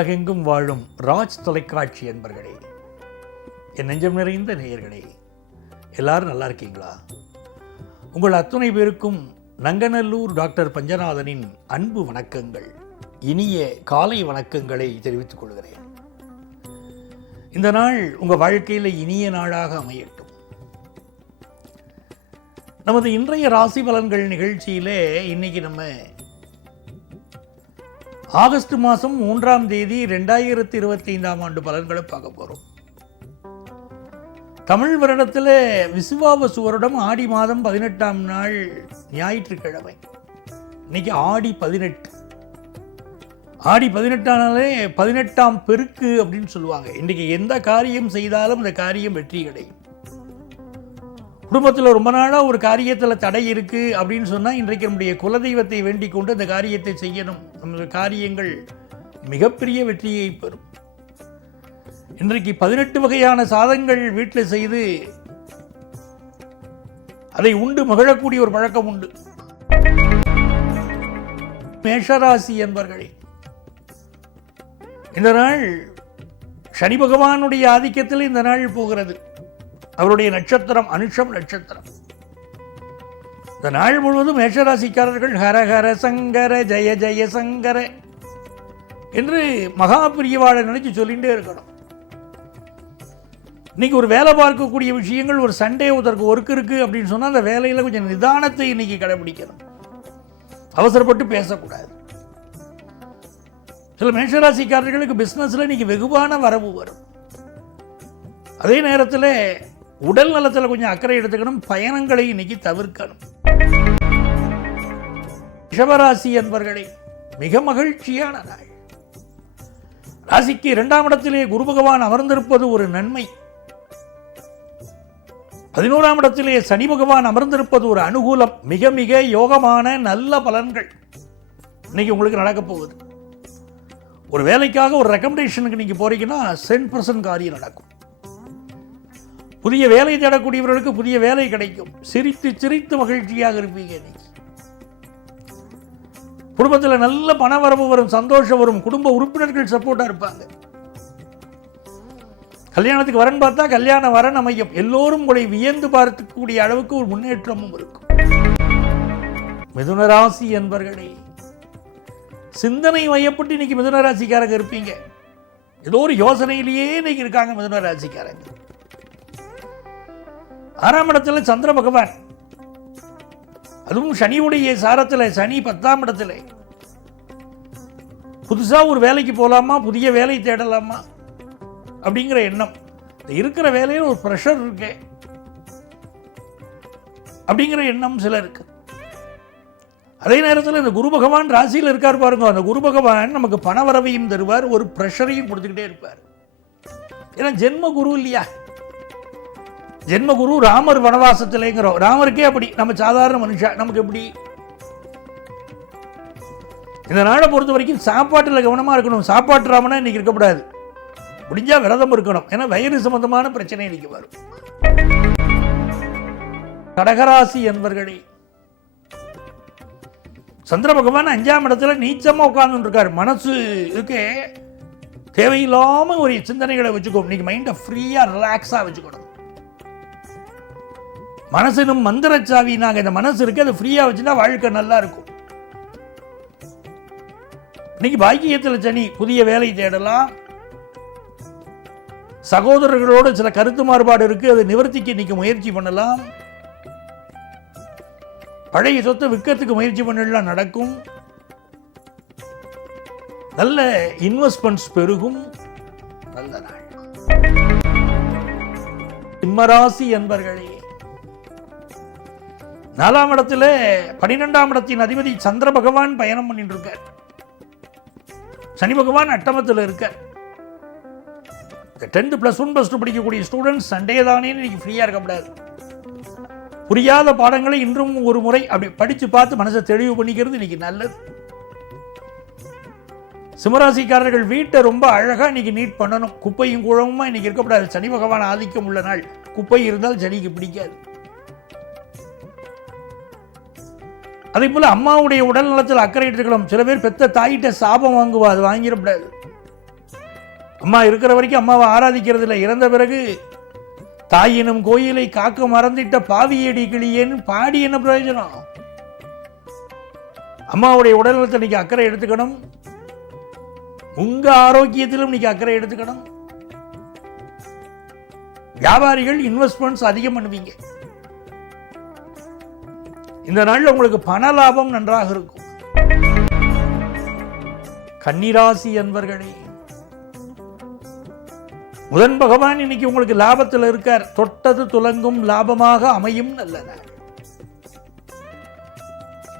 உலகெங்கும் வாழும் ராஜ் தொலைக்காட்சி என்பர்களே, என் நெஞ்சம் நிறைந்த நேயர்களே, எல்லாரும் நல்லா இருக்கீங்களா? உங்கள் அத்துணை பேருக்கும் நங்கநல்லூர் டாக்டர் பஞ்சநாதனின் அன்பு வணக்கங்கள், இனிய காலை வணக்கங்களை தெரிவித்துக் கொள்கிறேன். இந்த நாள் உங்கள் வாழ்க்கையில் இனிய நாளாக அமையட்டும். நமது இன்றைய ராசி பலன்கள் நிகழ்ச்சியிலே இன்னைக்கு நம்ம ஆகஸ்ட் மாதம் 3ஆம் தேதி 2025ஆம் ஆண்டு பலன்களை பார்க்க போகிறோம். தமிழ் வருடத்தில் விசுவாவசு வருடம் ஆடி மாதம் 18ஆம் நாள் ஞாயிற்றுக்கிழமை. இன்னைக்கு ஆடி 18. ஆடி 18ஆம் நாளே 18ஆம் பெருக்கு அப்படின்னு சொல்லுவாங்க. இன்றைக்கி எந்த காரியம் செய்தாலும் அந்த காரியம் வெற்றி கிடைக்கும். குடும்பத்தில் ரொம்ப நாளாக ஒரு காரியத்தில் தடை இருக்குது அப்படின்னு சொன்னால் இன்றைக்கு நம்முடைய குலதெய்வத்தை வேண்டிக் கொண்டு அந்த காரியத்தை செய்யணும். நம்ம காரியங்கள் மிகப்பெரிய வெற்றியை பெறும். இன்றைக்கு 18 வகையான சாதங்கள் வீட்டில் செய்து அதை உண்டு மகிழக்கூடிய ஒரு பழக்கம் உண்டு. மேஷராசி என்பர்களே, இந்த நாள் சனி பகவானுடைய ஆதிக்கத்தில் இந்த நாள் போகிறது. அவருடைய நட்சத்திரம் அனுஷம் நட்சத்திரம். இந்த நாள் முழுவதும் மேஷராசிக்காரர்கள் ஹர ஹர சங்கர ஜெய ஜெய சங்கர என்று மகாபிரியவாளை நினைச்சு சொல்லிகிட்டே இருக்கணும். இன்னைக்கு ஒரு வேலை பார்க்கக்கூடிய விஷயங்கள், ஒரு சண்டே ஒருத்தருக்கு ஒர்க் இருக்கு அப்படின்னு சொன்னால் அந்த வேலையில் கொஞ்சம் நிதானத்தை இன்னைக்கு கடைபிடிக்கணும். அவசரப்பட்டு பேசக்கூடாது. சில மேஷராசிக்காரர்களுக்கு பிஸ்னஸில் இன்னைக்கு வெகுவான வரவு வரும். அதே நேரத்தில் உடல் நலத்தில் கொஞ்சம் அக்கறை எடுத்துக்கணும். பயணங்களை இன்னைக்கு தவிர்க்கணும். ரிஷபராசி என்பர்களே, மிக மகிழ்ச்சியான நாள். ராசிக்கு 2ஆம் இடத்திலே குரு பகவான் அமர்ந்திருப்பது ஒரு நன்மை. 11ஆம் இடத்திலே சனி பகவான் அமர்ந்திருப்பது ஒரு அனுகூலம். மிக மிக யோகமான நல்ல பலன்கள் இன்னைக்கு உங்களுக்கு நடக்கப் போகுது. ஒரு வேலைக்காக ஒரு ரெக்கமெண்டேஷனுக்கு நீங்க போறீங்கன்னா 100% காரியம் நடக்கும். புதிய வேலை தேடக்கூடியவர்களுக்கு புதிய வேலை கிடைக்கும். சிரித்து சிரித்து மகிழ்ச்சியாக இருப்பீங்க. குடும்பத்தில் நல்ல பணவரவு வரும், சந்தோஷம் வரும். குடும்ப உறுப்பினர்கள் சப்போர்ட்டா இருப்பாங்க. கல்யாணத்துக்கு வரன் பார்த்தா கல்யாண வரன் அமையும். எல்லோரும் உங்களை வியந்து பார்க்கக்கூடிய அளவுக்கு ஒரு முன்னேற்றமும் இருக்கும். மிதுன ராசி என்பர்களே, சிந்தனை மையப்பட்டு இன்னைக்கு மிதுன ராசிக்காரங்க இருப்பீங்க. ஏதோ ஒரு யோசனையிலேயே இன்னைக்கு இருக்காங்க மிதுன ராசிக்காரங்க. 6ஆம் இடத்துல சந்திர பகவான், அதுவும் சனியுடைய சாரத்தில். சனி 10ஆம் இடத்துல. புதுசா ஒரு வேலைக்கு போகலாமா, புதிய வேலை தேடலாமா அப்படிங்கிற எண்ணம். இருக்கிற வேலையில் ஒரு ப்ரெஷர் இருக்கு அப்படிங்கிற எண்ணம் சிலருக்கு. அதே நேரத்தில் இந்த குரு பகவான் ராசியில் இருக்கார் பாருங்க. அந்த குரு பகவான் நமக்கு பண வரவையும் தருவார், ஒரு ப்ரெஷரையும் கொடுத்துக்கிட்டே இருப்பார். ஏன்னா ஜென்ம குரு இல்லையா? ஜென்மகுரு ராமர் வனவாசத்திலேங்கிறோம். ராமருக்கே அப்படி. நம்ம சாதாரண மனுஷன், நமக்கு எப்படி? இந்த நாளை பொறுத்த வரைக்கும் சாப்பாட்டில் கவனமாக இருக்கணும். சாப்பாட்டு ராமனா இன்னைக்கு இருக்கக்கூடாது. முடிஞ்சா விரதம் இருக்கணும். ஏன்னா வயிறு சம்பந்தமான பிரச்சனை இன்னைக்கு வரும். கடகராசி என்பர்களே, சந்திர பகவான் 5ஆம் இடத்துல நீச்சமா உட்கார்ந்து இருக்காரு. மனசு இருக்கே தேவையில்லாம ஒரு சிந்தனைகளை வச்சுக்கோ. இன்னைக்கு மைண்டை ஃப்ரீயா ரிலாக்ஸா வச்சுக்கணும். மனசினும் மந்திரச்சாவி. நாங்கள் இந்த மனசு இருக்கு, அதை ஃப்ரீயா வச்சுட்டா வாழ்க்கை நல்லா இருக்கும். இன்னைக்கு பாக்கியத்தில் சனி. புதிய வேலை தேடலாம். சகோதரர்களோடு சில கருத்து மாறுபாடு இருக்கு, அதை நிவர்த்திக்கு இன்னைக்கு முயற்சி பண்ணலாம். பழைய சொத்தை விற்கிறதுக்கு முயற்சி பண்ணலாம், நடக்கும். நல்ல இன்வெஸ்ட்மெண்ட்ஸ் பெருகும். நல்ல நாள். சிம்மராசி என்பர்களே, 4ஆம் இடத்துல 12ஆம் இடத்தின் அதிபதி சந்திர பகவான் பயணம் பண்ணிட்டு இருக்க. சனி பகவான் அட்டமத்தில் இருக்க. 10th +1 +2 படிக்கக்கூடிய ஸ்டூடெண்ட்ஸ் சண்டே தானே இன்னைக்கு ஃப்ரீயா இருக்கக்கூடாது. புரியாத பாடங்களை இன்றும் ஒரு முறை அப்படி படிச்சு பார்த்து மனசை தெளிவு பண்ணிக்கிறது இன்னைக்கு நல்லது. சிம்மராசிக்காரர்கள் வீட்டை ரொம்ப அழகா இன்னைக்கு நீட் பண்ணணும். குப்பையும் குழம்புமா இன்னைக்கு இருக்கக்கூடாது. சனி பகவான் ஆதிக்கம் உள்ள நாள். குப்பை இருந்தால் சனிக்கு பிடிக்காது. அதே போல அம்மாவுடைய உடல் நலத்தில் அக்கறை எடுத்துக்கலாம். சில பேர் பெத்த தாயிட்ட சாபம் வாங்குவா, அது வாங்கிடக்கூடாது. அம்மா இருக்கிற வரைக்கும் அம்மாவை ஆராதிக்கிறது இல்லை, இறந்த பிறகு தாயினும் கோயிலை காக்க மறந்திட்ட பாவியடி கிளியேன்னு பாடி என்ன பிரயோஜனம்? அம்மாவுடைய உடல்நலத்தை இன்னைக்கு அக்கறை எடுத்துக்கணும், உங்க ஆரோக்கியத்திலும் இன்னைக்கு அக்கறை எடுத்துக்கணும். வியாபாரிகள் இன்வெஸ்ட்மெண்ட்ஸ் அதிகம் பண்ணுவீங்க. இந்த நாளில் உங்களுக்கு பண லாபம் நன்றாக இருக்கும். கன்னிராசி அன்பர்களே, புதன் பகவான் இன்னைக்கு உங்களுக்கு லாபத்தில் இருக்கார். தொட்டது துலங்கும் லாபமாக அமையும் நல்ல நாள்.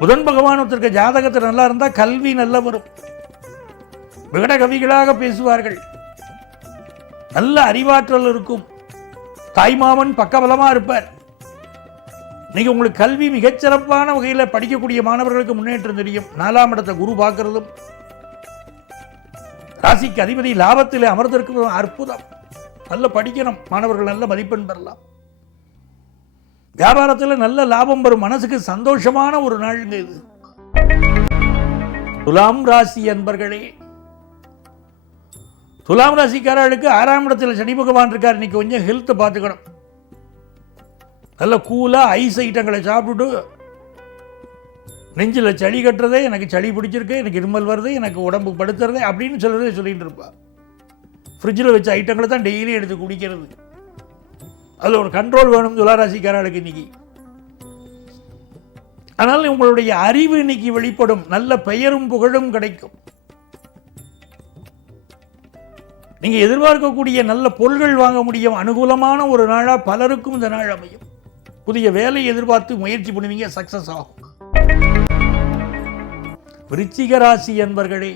புதன் பகவான் ஒருத்தருக்கு ஜாதகத்தில் நல்லா இருந்தால் கல்வி நல்லா வரும். விகட கவிகளாக பேசுவார்கள், நல்ல அறிவாற்றல் இருக்கும், தாய்மாமன் பக்கபலமா இருப்பார். இன்னைக்கு உங்களுக்கு கல்வி மிகச்சிறப்பான வகையில் படிக்கக்கூடிய மாணவர்களுக்கு முன்னேற்றம் தெரியும். 4ஆம் இடத்தை குரு பார்க்கிறதும், ராசிக்கு அதிபதி லாபத்தில் அமர்ந்திருக்கிறதும் அற்புதம். நல்ல படிக்கணும் மாணவர்கள், நல்ல மதிப்பெண் பெறலாம். வியாபாரத்தில் நல்ல லாபம் வரும். மனசுக்கு சந்தோஷமான ஒரு நாளுங்க இது. துலாம் ராசி அன்பர்களே, துலாம் ராசிக்காரர்களுக்கு 6ஆம் இடத்துல சனி பகவான் இருக்கார். இன்னைக்கு கொஞ்சம் ஹெல்த்தை பார்த்துக்கணும். நல்ல கூலாக ஐஸ் ஐட்டங்களை சாப்பிட்டுட்டு நெஞ்சில் சளி கட்டுறதே, எனக்கு சளி பிடிச்சிருக்கு, எனக்கு இருமல் வருது, எனக்கு உடம்பு படுத்துறதே அப்படின்னு சொல்கிறதே சொல்லிட்டு இருப்பா. ஃப்ரிட்ஜில் வச்ச ஐட்டங்களை தான் டெய்லி எடுத்து குடிக்கிறது. அதில் ஒரு கண்ட்ரோல் வேணும் துளாராசிக்காரர்களுக்கு இன்னைக்கு. ஆனால் உங்களுடைய அறிவு இன்னைக்கு வெளிப்படும், நல்ல பெயரும் புகழும் கிடைக்கும். நீங்கள் எதிர்பார்க்கக்கூடிய நல்ல பொருள்கள் வாங்க முடியும். அனுகூலமான ஒரு நாளாக பலருக்கும் இந்த நாள் அமையும். புதிய வேலை எதிர்பார்த்து முயற்சி பண்ணுவீங்க, சக்சஸ் ஆகும். விருச்சிக ராசி அன்பர்களே,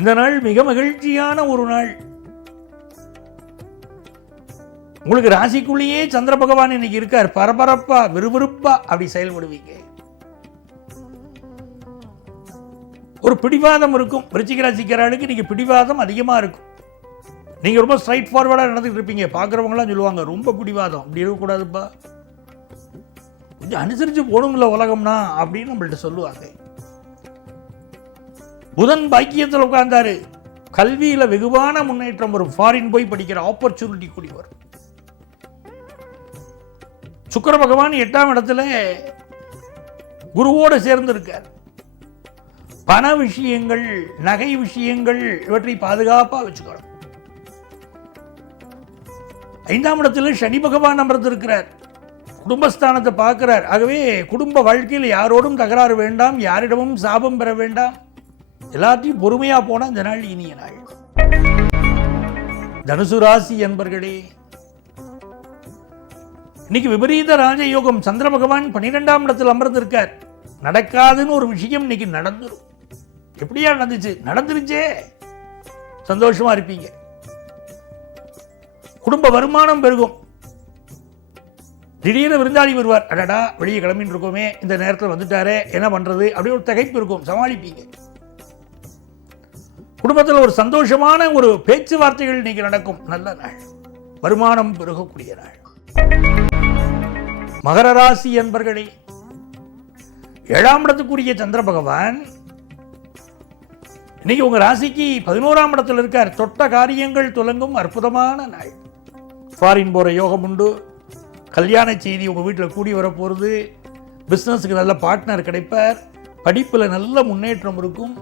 இந்த நாள் மிக மகிழ்ச்சியான ஒரு நாள். உங்களுக்கு ராசிக்குள்ளேயே சந்திர பகவான் இன்னைக்கு இருக்கார். பரபரப்பா விறுவிறுப்பா அப்படி செயல்படுவீங்க. ஒரு பிடிவாதம் இருக்கும். விருச்சிக ராசிக்காரர்களுக்கு இன்னைக்கு பிடிவாதம் அதிகமாக இருக்கும். நீங்கள் ரொம்ப ஸ்ட்ரைட் ஃபார்வர்டாக நடந்துகிட்டு இருப்பீங்க. பார்க்குறவங்களாம் சொல்லுவாங்க, ரொம்ப பிடிவாதம், அப்படி இருக்கக்கூடாதுப்பா, கொஞ்சம் அனுசரித்து போகணுங்கள உலகம்னா அப்படின்னு நம்மள்ட்ட சொல்லுவாங்க. புதன் பாக்கியத்தில் உட்கார்ந்தாரு. கல்வியில் வெகுவான முன்னேற்றம் வரும். ஃபாரின் போய் படிக்கிற ஆப்பர்ச்சுனிட்டி கூடி வரும். சுக்கிர பகவான் 8ஆம் இடத்துல குருவோடு சேர்ந்து இருக்கார். பண விஷயங்கள், நகை விஷயங்கள் இவற்றை பாதுகாப்பாக வச்சுக்கணும். 5ஆம் இடத்துல சனி பகவான் அமர்ந்திருக்கிறார். குடும்பஸ்தானத்தை பார்க்கிறார். ஆகவே குடும்ப வாழ்க்கையில் யாரோடும் தகராறு வேண்டாம், யாரிடமும் சாபம் பெற வேண்டாம், எல்லாத்தையும் பொறுமையா போன இந்த நாள் இனிய நாள். தனுசு ராசி என்பர்களே, இன்னைக்கு விபரீத ராஜயோகம். சந்திர பகவான் 12ஆம் இடத்தில் அமர்ந்திருக்கார். நடக்காதுன்னு ஒரு விஷயம் இன்னைக்கு நடந்துரும். எப்படியா நடந்துச்சு? நடந்துருச்சே, சந்தோஷமா இருப்பீங்க. குடும்ப வருமானம் பெருகும். திடீர்னு விருந்தாளி வருவார். அடடா, வெளியே கிளம்பின்னு இருக்கோமே, இந்த நேரத்தில் வந்துட்டாரே, என்ன பண்றது, அப்படி ஒரு திகைப்பு இருக்கும். சமாளிப்பீங்க. குடும்பத்தில் ஒரு சந்தோஷமான ஒரு பேச்சுவார்த்தைகள் இன்னைக்கு நடக்கும். நல்ல நாள், வருமானம் பெருகக்கூடிய நாள். மகர ராசி என்பர்களே, 7ஆம் இடத்துக்குரிய சந்திர பகவான் இன்னைக்கு உங்க ராசிக்கு 11ஆம் இடத்தில் இருக்கார். தொட்ட காரியங்கள் துலங்கும் அற்புதமான நாள். ஃபாரின் போற யோகம் உண்டு. கல்யாண செய்தி உங்க வீட்டில் கூடி வர போறது. பிசினஸுக்கு நல்ல பார்ட்னர் கிடைப்பார். படிப்புல நல்ல முன்னேற்றம் இருக்கும்.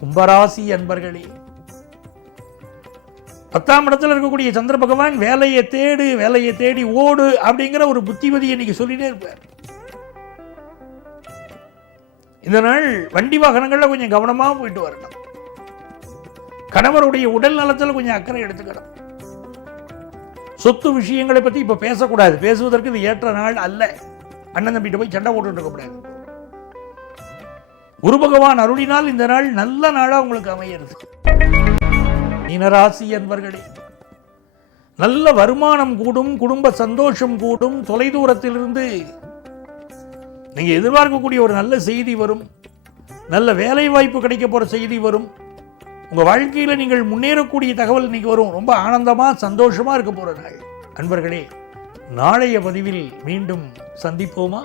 கும்பராசி அன்பர்களே, 10ஆம் இடத்துல இருக்கக்கூடிய சந்திர பகவான் வேலையை தேடு, வேலையை தேடி ஓடு அப்படிங்கிற ஒரு புத்திமதியை இன்னைக்கு சொல்லிட்டே இருப்பார். இந்த நாள் வண்டி வாகனங்கள்ல கொஞ்சம் கவனமா போயிட்டு வரணும். கணவருடைய உடல் நலத்தில் கொஞ்சம் அக்கறை எடுத்துக்கணும். சொத்து விஷயங்களை பத்தி இப்ப பேசக்கூடாது. பேசுவதற்கு இது ஏற்ற நாள் அல்ல. அண்ணன் தம்பிட்டு போய் சண்டை போட்டு இருக்கக்கூடாது. குரு பகவான் அருளினால் இந்த நாள் நல்ல நாளா உங்களுக்கு அமையிறது. மீனராசி என்பர்களே, நல்ல வருமானம் கூடும், குடும்ப சந்தோஷம் கூடும். தொலைதூரத்திலிருந்து நீங்க எதிர்பார்க்கக்கூடிய ஒரு நல்ல செய்தி வரும். நல்ல வேலை வாய்ப்பு கிடைக்க போற செய்தி வரும். உங்க வாழ்க்கையில நீங்கள் முன்னேறக்கூடிய தகவல் இன்னைக்கு வரும். ரொம்ப ஆனந்தமா சந்தோஷமா இருக்க போற நாள். அன்பர்களே, நாளைய பதிவில் மீண்டும் சந்திப்போமா?